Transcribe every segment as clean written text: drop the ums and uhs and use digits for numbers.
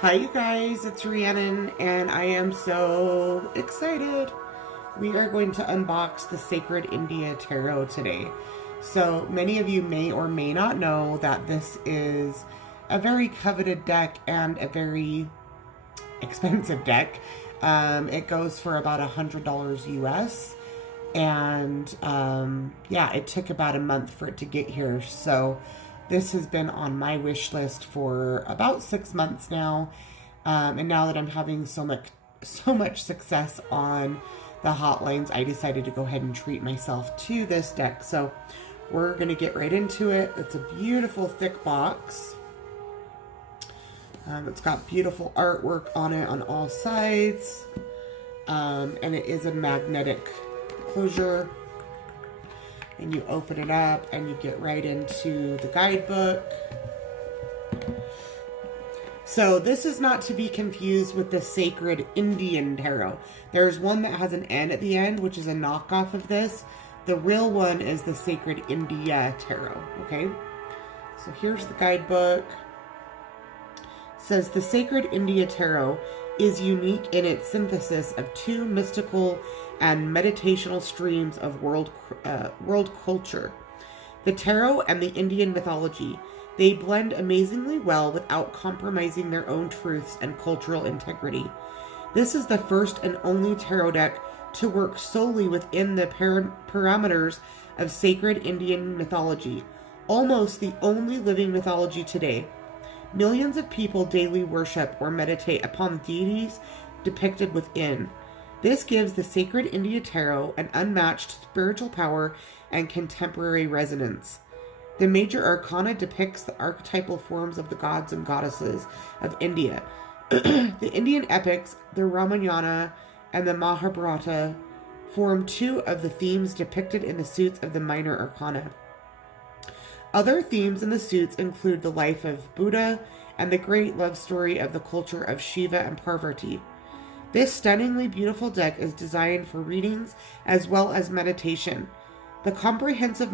Hi you guys, it's Rhiannon and I am so excited. We are going to unbox the Sacred India Tarot today. So many of you may or may not know that this is a very coveted deck and a very expensive deck. It goes for about $100 US. And yeah, it took about a month for it to get here. So this has been on my wish list for about 6 months now. And now that I'm having so much success on the hotlines, I decided to go ahead and treat myself to this deck. So we're going to get right into it. It's a beautiful thick box. It's got beautiful artwork on it on all sides. And it is a magnetic closure. And you open it up and you get right into the guidebook. So this is not to be confused with the Sacred Indian Tarot. There's one that has an N at the end, which is a knockoff of this. The real one is the Sacred India Tarot, okay? So here's the guidebook. It says the Sacred India Tarot is unique in its synthesis of two mystical and meditational streams of world culture, the tarot and the Indian mythology. They blend amazingly well without compromising their own truths and cultural integrity. This is the first and only tarot deck to work solely within the parameters of sacred Indian mythology, almost the only living mythology today. Millions of people daily worship or meditate upon the deities depicted within. This gives the Sacred India Tarot an unmatched spiritual power and contemporary resonance. The major arcana depicts the archetypal forms of the gods and goddesses of India. The Indian epics, the Ramayana and the Mahabharata, form two of the themes depicted in the suits of the minor arcana. Other themes in the suits include the life of Buddha and the great love story of the culture of Shiva and Parvati. This stunningly beautiful deck is designed for readings as well as meditation. The comprehensive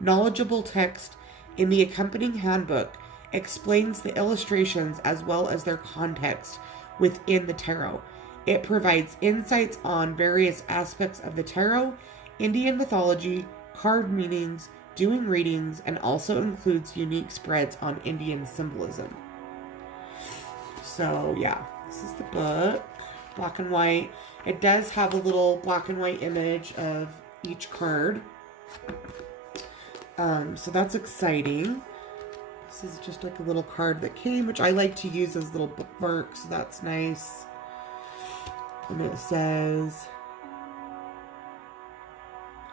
knowledgeable text in the accompanying handbook explains the illustrations as well as their context within the tarot. It provides insights on various aspects of the tarot, Indian mythology, card meanings, doing readings, and also includes unique spreads on Indian symbolism. So yeah, this is the book, black and white. It does have a little black and white image of each card. So that's exciting. This is just like a little card that came, which I like to use as little bookmarks, so that's nice. And it says,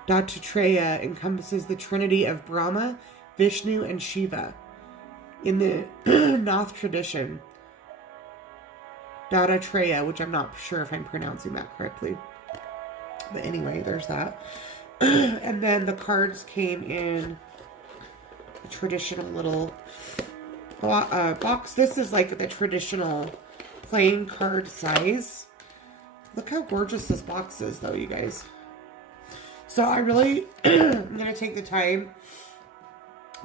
Dattatreya encompasses the trinity of Brahma, Vishnu, and Shiva. In the Nath tradition, Dattatreya, which I'm not sure if I'm pronouncing that correctly. But anyway, there's that. And then the cards came in a traditional little box. This is like the traditional playing card size. Look how gorgeous this box is, though, you guys. So I really am going to take the time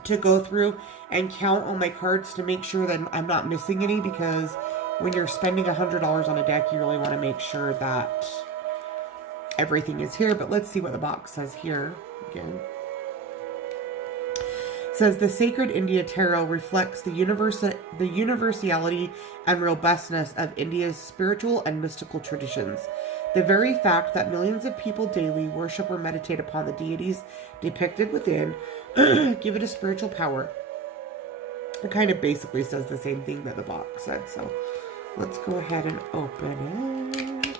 to go through and count all my cards to make sure that I'm not missing any, because when you're spending $100 on a deck, you really want to make sure that everything is here. But let's see what the box says here again. It says the Sacred India Tarot reflects the universality and robustness of India's spiritual and mystical traditions. The very fact that millions of people daily worship or meditate upon the deities depicted within give it a spiritual power. It kind of basically says the same thing that the box said. So let's go ahead and open it.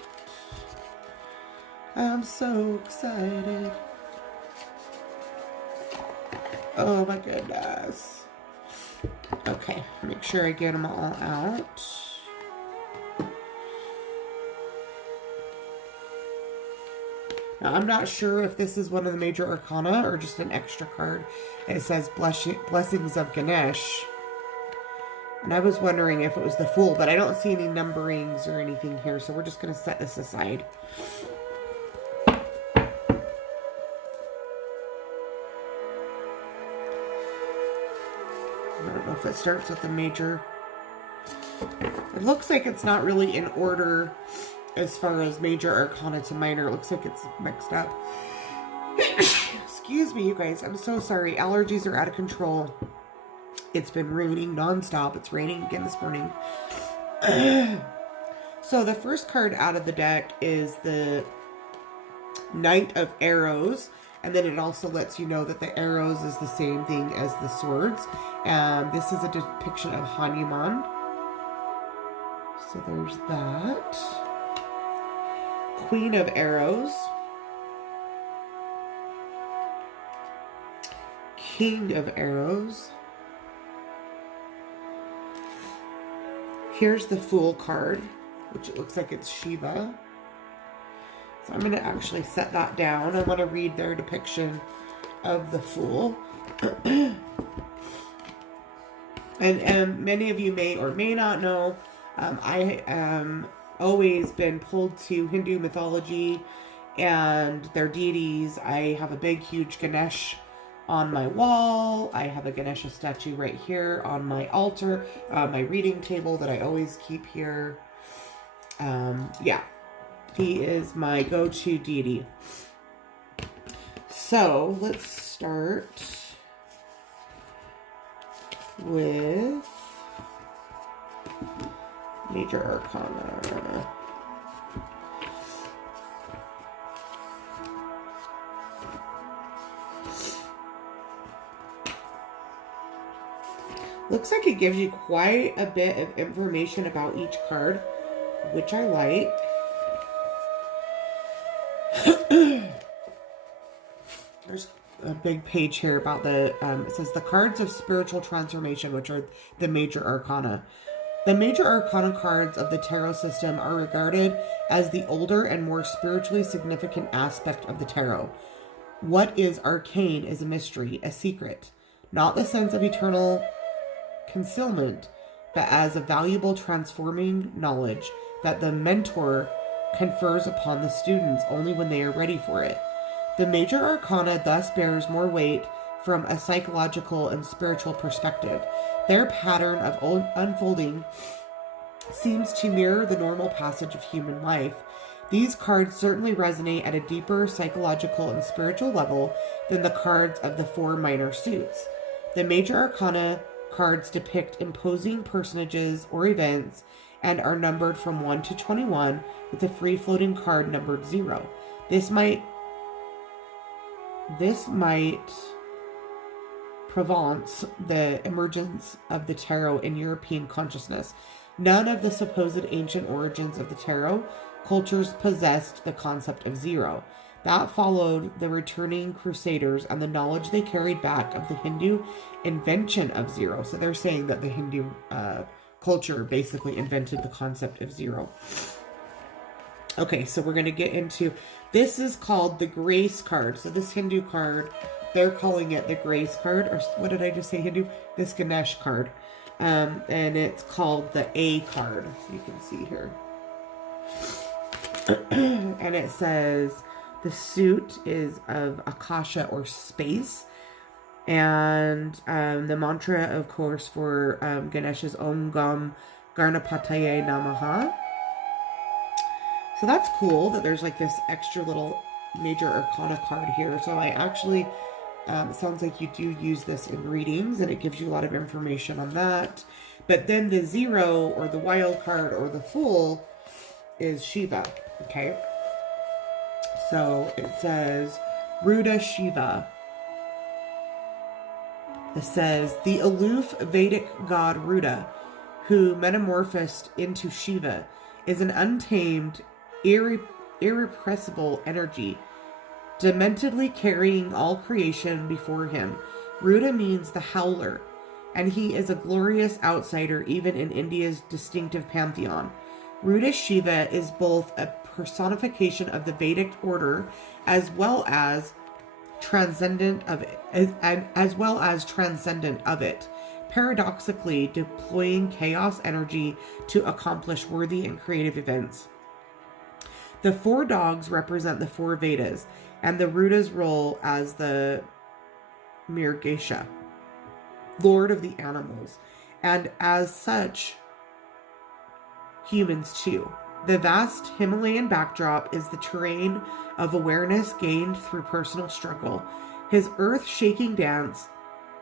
I'm so excited. Oh my goodness. Okay, make sure I get them all out. Now, I'm not sure if this is one of the major arcana or just an extra card. It says Blessings of Ganesh. And I was wondering if it was the Fool, but I don't see any numberings or anything here, so we're just going to set this aside. I don't know if it starts with the major. It looks like it's not really in order as far as major arcana to minor. It looks like it's mixed up. Excuse me, you guys. I'm so sorry. Allergies are out of control. It's been raining nonstop. It's raining again this morning. So the first card out of the deck is the Knight of Arrows. And then it also lets you know that the arrows is the same thing as the swords. This is a depiction of Hanuman. So there's that. Queen of Arrows. King of Arrows. Here's the Fool card, which it looks like it's Shiva. So I'm going to actually set that down. I want to read their depiction of the Fool. And many of you may or may not know, I am always been pulled to Hindu mythology and their deities. I have a big, huge Ganesh on my wall. I have a Ganesha statue right here on my altar, my reading table that I always keep here. Yeah, he is my go-to deity. So let's start with major arcana. Looks like it gives you quite a bit of information about each card, which I like. There's a big page here about the, it says the cards of spiritual transformation, which are the major arcana. The major arcana cards of the tarot system are regarded as the older and more spiritually significant aspect of the tarot. What is arcane is a mystery, a secret, not the sense of eternal concealment, but as a valuable transforming knowledge that the mentor confers upon the students only when they are ready for it. The major arcana thus bears more weight from a psychological and spiritual perspective. Their pattern of unfolding seems to mirror the normal passage of human life. These cards certainly resonate at a deeper psychological and spiritual level than the cards of the four minor suits. The major arcana cards depict imposing personages or events and are numbered from 1 to 21 with a free-floating card numbered 0. This might Provence the emergence of the tarot in European consciousness. None of the supposed ancient origins of the tarot cultures possessed the concept of 0. That followed the returning crusaders and the knowledge they carried back of the Hindu invention of 0. So they're saying that the Hindu culture basically invented the concept of 0. Okay, so we're going to get into, this is called the Grace card. So this Hindu card, they're calling it the Grace card, or what did I just say, Hindu? This Ganesh card. And it's called the A card, you can see here. And it says, the suit is of Akasha or space. And the mantra, of course, for Ganesh is Om Gam Garnapataye Namaha. So that's cool that there's like this extra little major arcana card here. So I actually, it sounds like you do use this in readings and it gives you a lot of information on that. But then the 0 or the wild card or the Fool is Shiva, okay? So it says Ruda Shiva. It says the aloof Vedic god Ruda, who metamorphosed into Shiva, is an untamed, irrepressible energy, dementedly carrying all creation before him. Ruda means the howler, and he is a glorious outsider even in India's distinctive pantheon. Ruda Shiva is both a personification of the Vedic order as well as transcendent of it, paradoxically deploying chaos energy to accomplish worthy and creative events. The 4 dogs represent the 4 Vedas and the Ruda's role as the Mirgesha. lord of the animals, and as such, humans too. The vast Himalayan backdrop is the terrain of awareness gained through personal struggle. His earth-shaking dance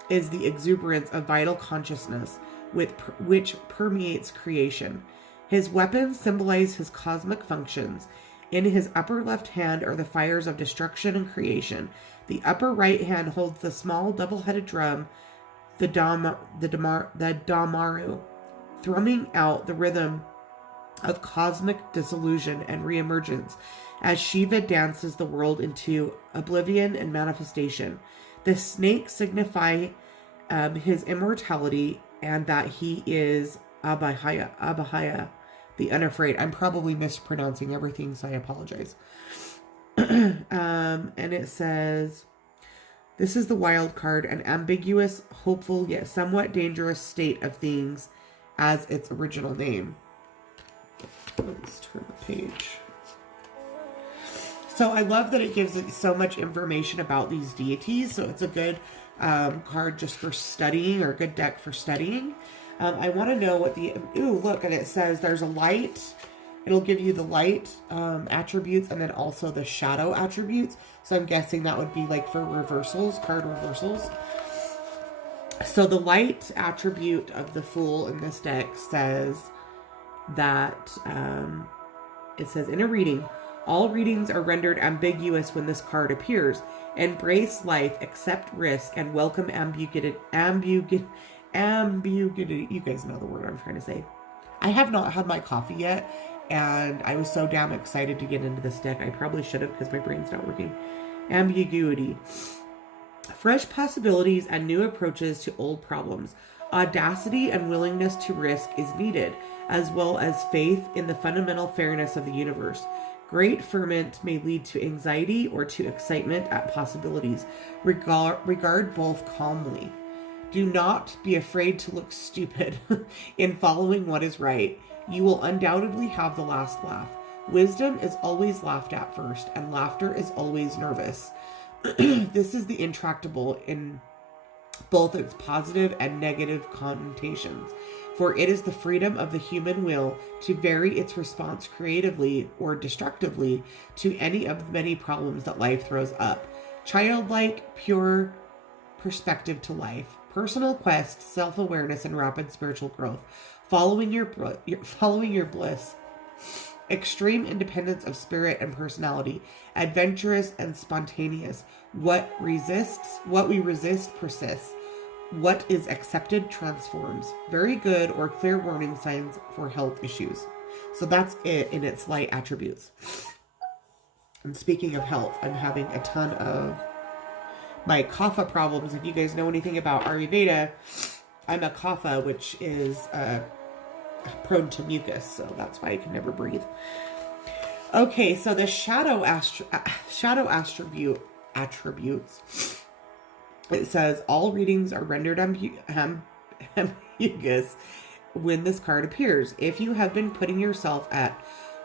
is the exuberance of vital consciousness which permeates creation. His weapons symbolize his cosmic functions. In his upper left hand are the fires of destruction and creation. The upper right hand holds the small double-headed drum, the damaru, thrumming out the rhythm of cosmic dissolution and reemergence as Shiva dances the world into oblivion and manifestation. The snakes signify his immortality and that he is Abhaya, the unafraid. I'm probably mispronouncing everything, so I apologize. And it says, this is the wild card, an ambiguous, hopeful, yet somewhat dangerous state of things as its original name. Let's turn the page. So I love that it gives it so much information about these deities. So it's a good card just for studying, or a good deck for studying. I want to know what the... Ooh, look, and it says there's a light. It'll give you the light attributes and then also the shadow attributes. So I'm guessing that would be like for reversals, card reversals. So the light attribute of the Fool in this deck says that... it says, in a reading, all readings are rendered ambiguous when this card appears. Embrace life, accept risk, and welcome ambiguity. You guys know the word I'm trying to say. I have not had my coffee yet, and I was so damn excited to get into this deck. I probably should have because my brain's not working. Ambiguity. Fresh possibilities and new approaches to old problems. Audacity and willingness to risk is needed, as well as faith in the fundamental fairness of the universe. Great ferment may lead to anxiety or to excitement at possibilities. Regard both calmly. Do not be afraid to look stupid in following what is right. You will undoubtedly have the last laugh. Wisdom is always laughed at first, and laughter is always nervous. This is the intractable in both its positive and negative connotations, for it is the freedom of the human will to vary its response creatively or destructively to any of the many problems that life throws up. Childlike, pure perspective to life. Personal quest, self-awareness, and rapid spiritual growth. Following your bliss. Extreme independence of spirit and personality. Adventurous and spontaneous. What we resist persists. What is accepted transforms. Very good or clear warning signs for health issues. So that's it in its light attributes. And speaking of health, I'm having a ton of my kapha problems. If you guys know anything about Ayurveda, I'm a kapha, which is prone to mucus, so that's why I can never breathe. Okay, so the shadow attributes. It says all readings are rendered ambiguous when this card appears. If you have been putting yourself at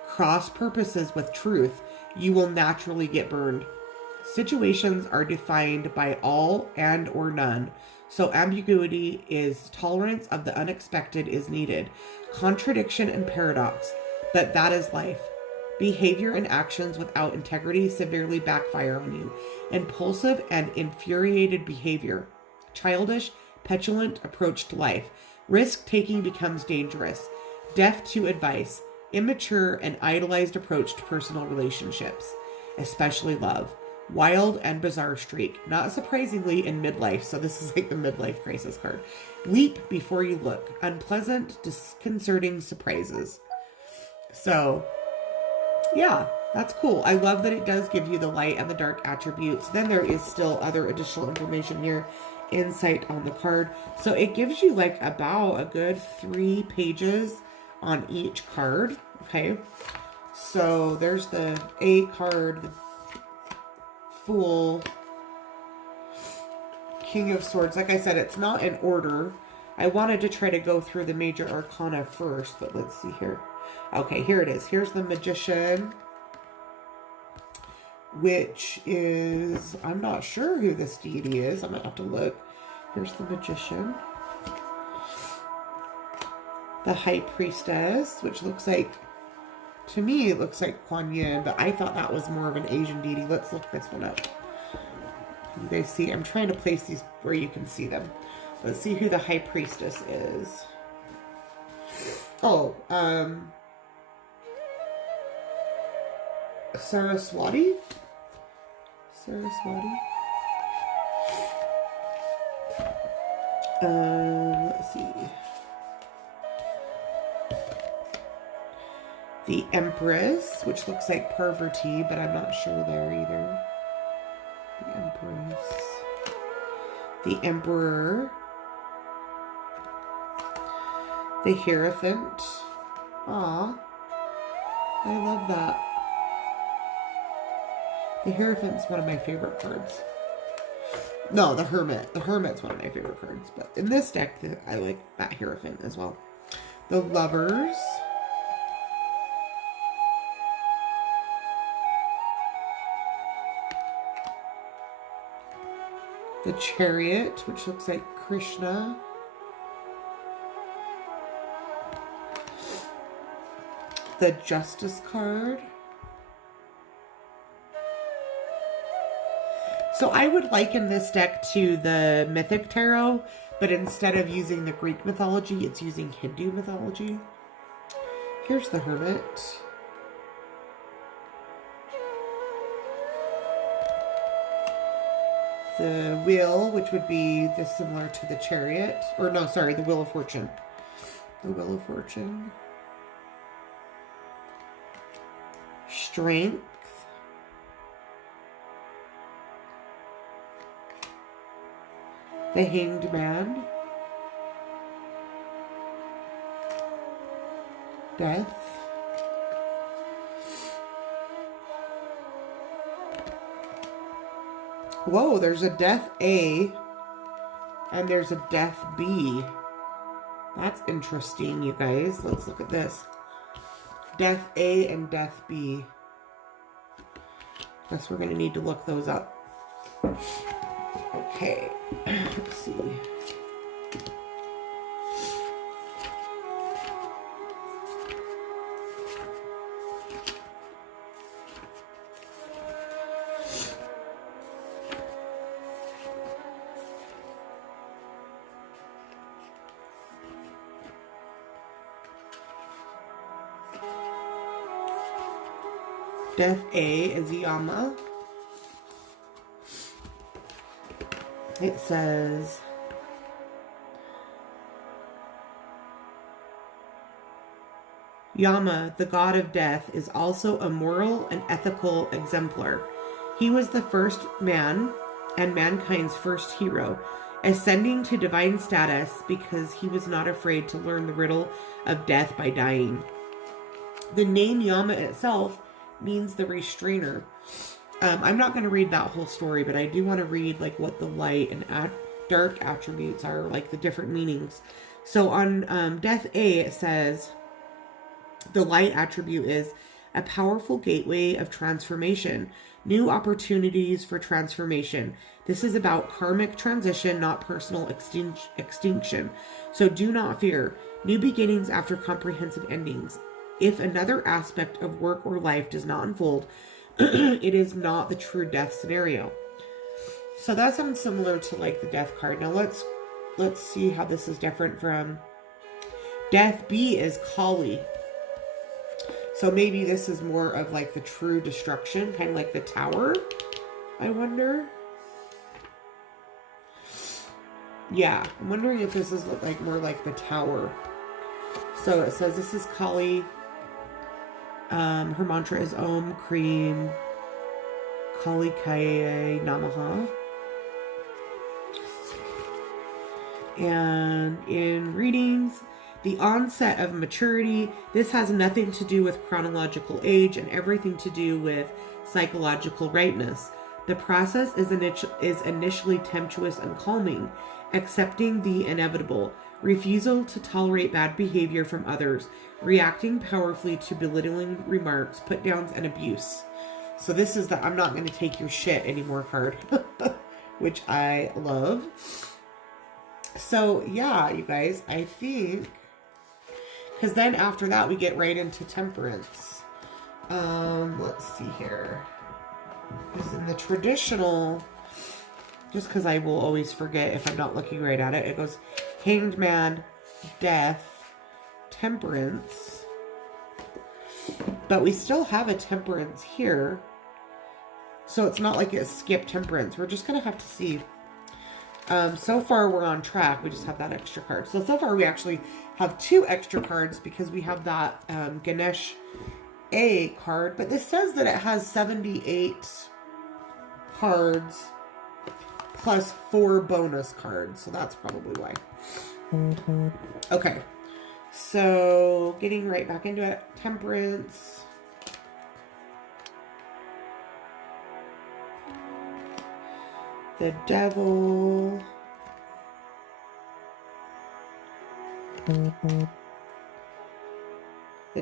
cross purposes with truth, you will naturally get burned. Situations are defined by all and or none. So ambiguity is tolerance of the unexpected is needed. Contradiction and paradox, but that is life. Behavior and actions without integrity severely backfire on you. Impulsive and infuriated behavior. Childish, petulant approach to life. Risk-taking becomes dangerous. Deaf to advice. Immature and idolized approach to personal relationships, especially love. Wild and bizarre streak. Not surprisingly in midlife, so this is like the midlife crisis card. Leap before you look. Unpleasant, disconcerting surprises. So, yeah, that's cool. I love that it does give you the light and the dark attributes. Then there is still other additional information here. Insight on the card. So it gives you like about a good 3 pages on each card. Okay. So there's the A card, the Fool, King of Swords. Like I said, it's not in order. I wanted to try to go through the major arcana first, but let's see here. Okay, here it is. Here's the Magician, which is, I'm not sure who this deity is. I'm gonna have to look. Here's the Magician. The High Priestess, which looks like, to me, it looks like Kuan Yin, but I thought that was more of an Asian deity. Let's look this one up. You guys see, I'm trying to place these where you can see them. Let's see who the High Priestess is. Oh, Saraswati? Saraswati? Let's see. The Empress, which looks like Parvati, but I'm not sure there either. The Empress. The Emperor. The Hierophant. Aw. I love that. The Hierophant's one of my favorite cards. No, the Hermit. The Hermit's one of my favorite cards. But in this deck, I like that Hierophant as well. The Lovers. The Chariot, which looks like Krishna. The Justice card. So I would liken this deck to the Mythic Tarot, but instead of using the Greek mythology, it's using Hindu mythology. Here's the Hermit. The Wheel, which would be similar to the Chariot. Or no, sorry, the Wheel of Fortune. The Wheel of Fortune. Strength. The Hanged Man. Death. Whoa, there's a Death A and there's a Death B. That's interesting, you guys. Let's look at this. Death A and Death B. Guess we're going to need to look those up. Okay, let's see. Death A is Yama. It says, Yama, the god of death, is also a moral and ethical exemplar. He was the first man and mankind's first hero, ascending to divine status because he was not afraid to learn the riddle of death by dying. The name Yama itself means the restrainer. I'm not going to read that whole story, but I do want to read like what the light and dark attributes are, like the different meanings. So on Death A, it says the light attribute is a powerful gateway of transformation, new opportunities for transformation. This is about karmic transition, not personal extinction. So do not fear. New beginnings after comprehensive endings. If another aspect of work or life does not unfold, it is not the true death scenario. So that sounds similar to like the death card. Now let's see how this is different from Death B is Kali. So maybe this is more of like the true destruction, kind of like the Tower, I wonder. Yeah, I'm wondering if this is like more like the Tower. So it says this is Kali. Her mantra is Om Cream Kali Kaya Namaha. And in readings, the onset of maturity. This has nothing to do with chronological age and everything to do with psychological ripeness. The process is initially tempestuous and calming, accepting the inevitable, refusal to tolerate bad behavior from others, reacting powerfully to belittling remarks, put-downs, and abuse. So this is the I'm not going to take your shit anymore card, which I love. So yeah, you guys, I think, because then after that we get right into temperance. Let's see here. Because in the traditional, just because I will always forget if I'm not looking right at it, it goes Hanged Man, Death, Temperance. But we still have a temperance here. So it's not like it skipped temperance. We're just going to have to see. So far we're on track. We just have that extra card. So far we actually have 2 extra cards because we have that Ganesh A card. But this says that it has 78 cards plus 4 bonus cards. So that's probably why. Okay. So getting right back into it. Temperance. The Devil. The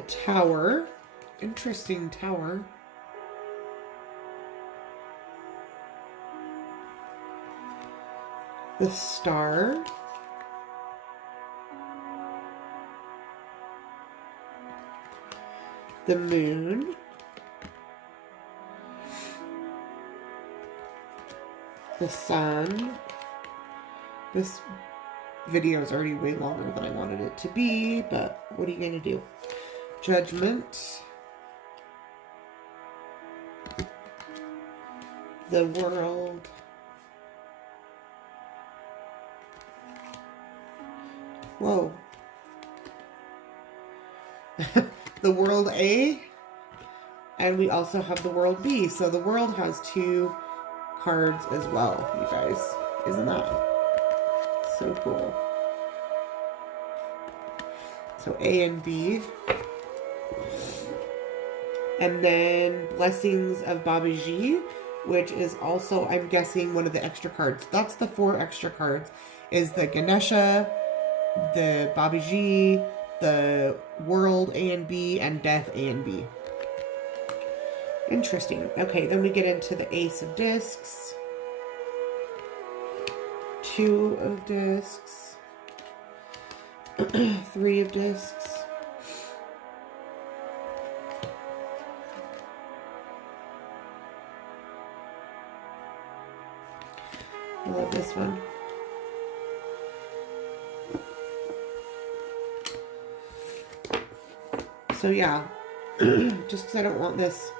Tower. Interesting Tower. The Star. The Moon. The Sun. This video is already way longer than I wanted it to be, but what are you going to do? Judgment. The World. Whoa. The World A. And we also have the World B. So the World has 2 cards as well, you guys. Isn't that so cool? So A and B. And then Blessings of Babaji, which is also, I'm guessing, one of the extra cards. That's the 4 extra cards. Is the Ganesha, the Babaji, the World A and B, and Death A and B. Interesting. Okay, then we get into the Ace of Discs. 2 of Discs. 3 of Discs. I love this one. So yeah, just because I don't want this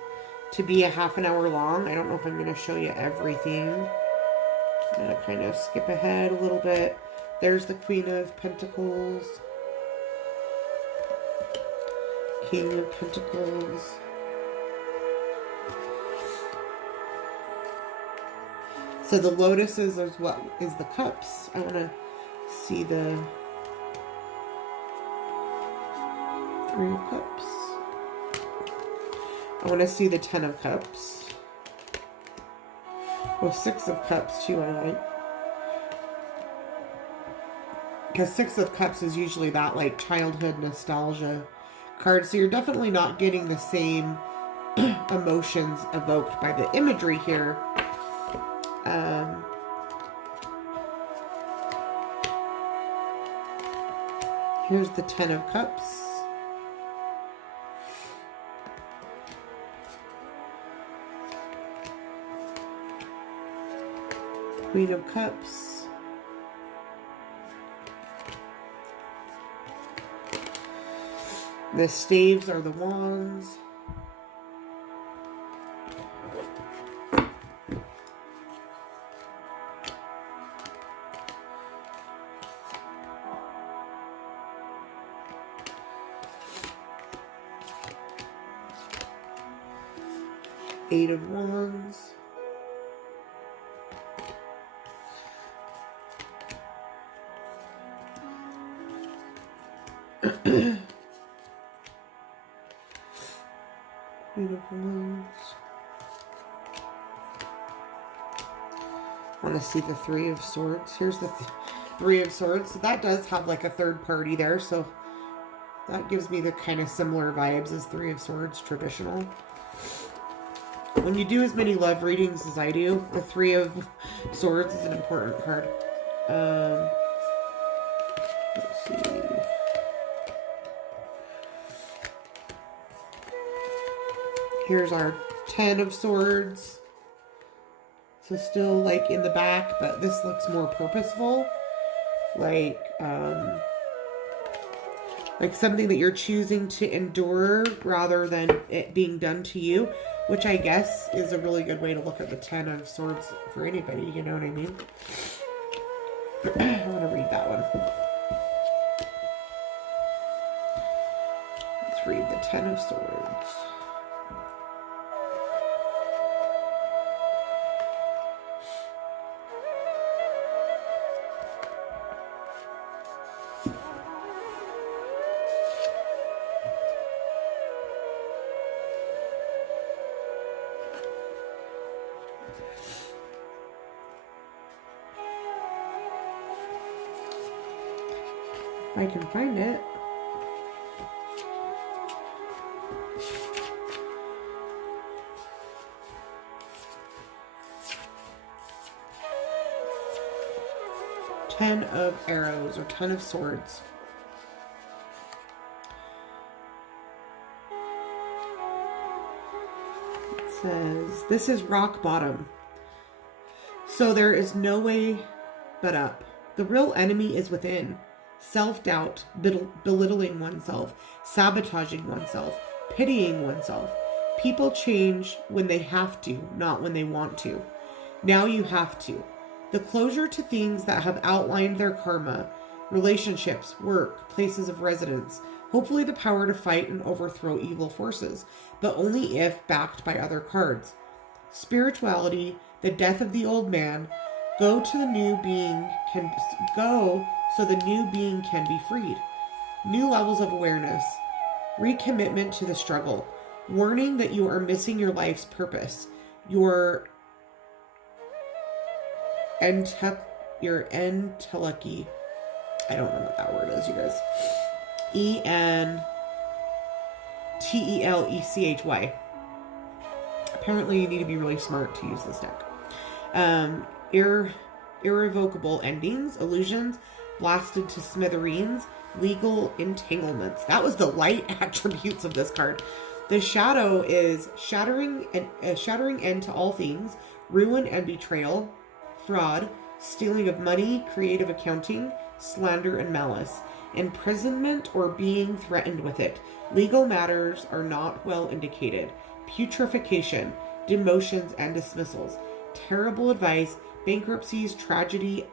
to be a half an hour long, I don't know if I'm going to show you everything. I'm going to kind of skip ahead a little bit. There's the Queen of Pentacles. King of Pentacles. So the lotuses is what is the cups. I want to see the 3 of Cups. I want to see the 10 of Cups. Well, 6 of Cups too, I like. Because 6 of Cups is usually that like childhood nostalgia card. So you're definitely not getting the same emotions evoked by the imagery here. Here's the 10 of Cups. Queen of Cups. The staves are the wands. Eight of Wands. Queen of Wands. I want to see the 3 of Swords. Here's the 3 of Swords. So that does have like a third party there. So that gives me the kind of similar vibes as 3 of Swords, traditional. When you do as many love readings as I do, the 3 of Swords is an important card. Here's our 10 of Swords. So still like in the back, but this looks more purposeful. Like something that you're choosing to endure rather than it being done to you, which I guess is a really good way to look at the 10 of Swords for anybody, you know what I mean? I want to read that one. Let's read the 10 of Swords. If I can find it. Ten of Arrows or 10 of Swords. It says, this is rock bottom. So there is no way but up. The real enemy is within. Self-doubt, belittling oneself, sabotaging oneself, pitying oneself. People change when they have to, not when they want to. Now you have to. The closure to things that have outlined their karma, relationships, work, places of residence, hopefully the power to fight and overthrow evil forces, but only if backed by other cards. Spirituality, the death of the old man, go to the new being can go so the new being can be freed. New levels of awareness. Recommitment to the struggle. Warning that you are missing your life's purpose. Your entelechy. I don't know what that word is, you guys. ENTELECHY. Apparently you need to be really smart to use this deck. Irrevocable endings, illusions, blasted to smithereens, legal entanglements. That was the light attributes of this card. The shadow is shattering end to all things, ruin and betrayal, fraud, stealing of money, creative accounting, slander and malice, imprisonment or being threatened with it. Legal matters are not well indicated. Putrefaction, demotions and dismissals, terrible advice, bankruptcies, tragedy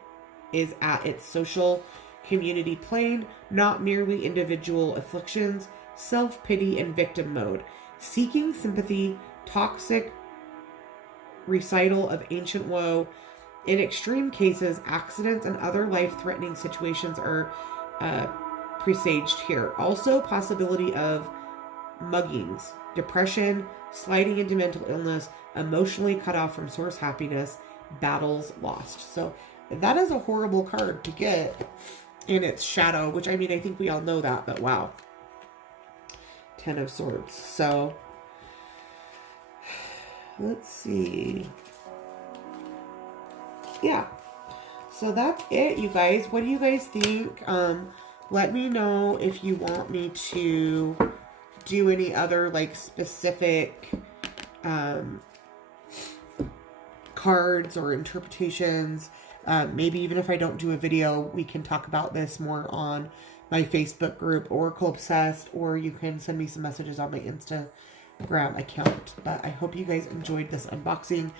is at its social community plane, not merely individual afflictions, self-pity and victim mode, seeking sympathy, toxic recital of ancient woe. In extreme cases, accidents and other life-threatening situations are presaged here. Also, possibility of muggings, depression, sliding into mental illness, emotionally cut off from source happiness, battles lost. So that is a horrible card to get in its shadow, which, I mean, I think we all know that, but wow. 10 of Swords. So let's see. Yeah. So that's it, you guys. What do you guys think? Let me know if you want me to do any other like specific cards or interpretations. Maybe even if I don't do a video, we can talk about this more on my Facebook group, Oracle Obsessed, or you can send me some messages on my Instagram account. But I hope you guys enjoyed this unboxing.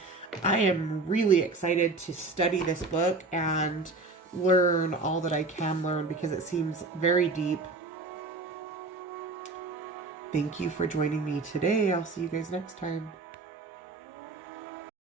I am really excited to study this book and learn all that I can learn because it seems very deep. Thank you for joining me today. I'll see you guys next time.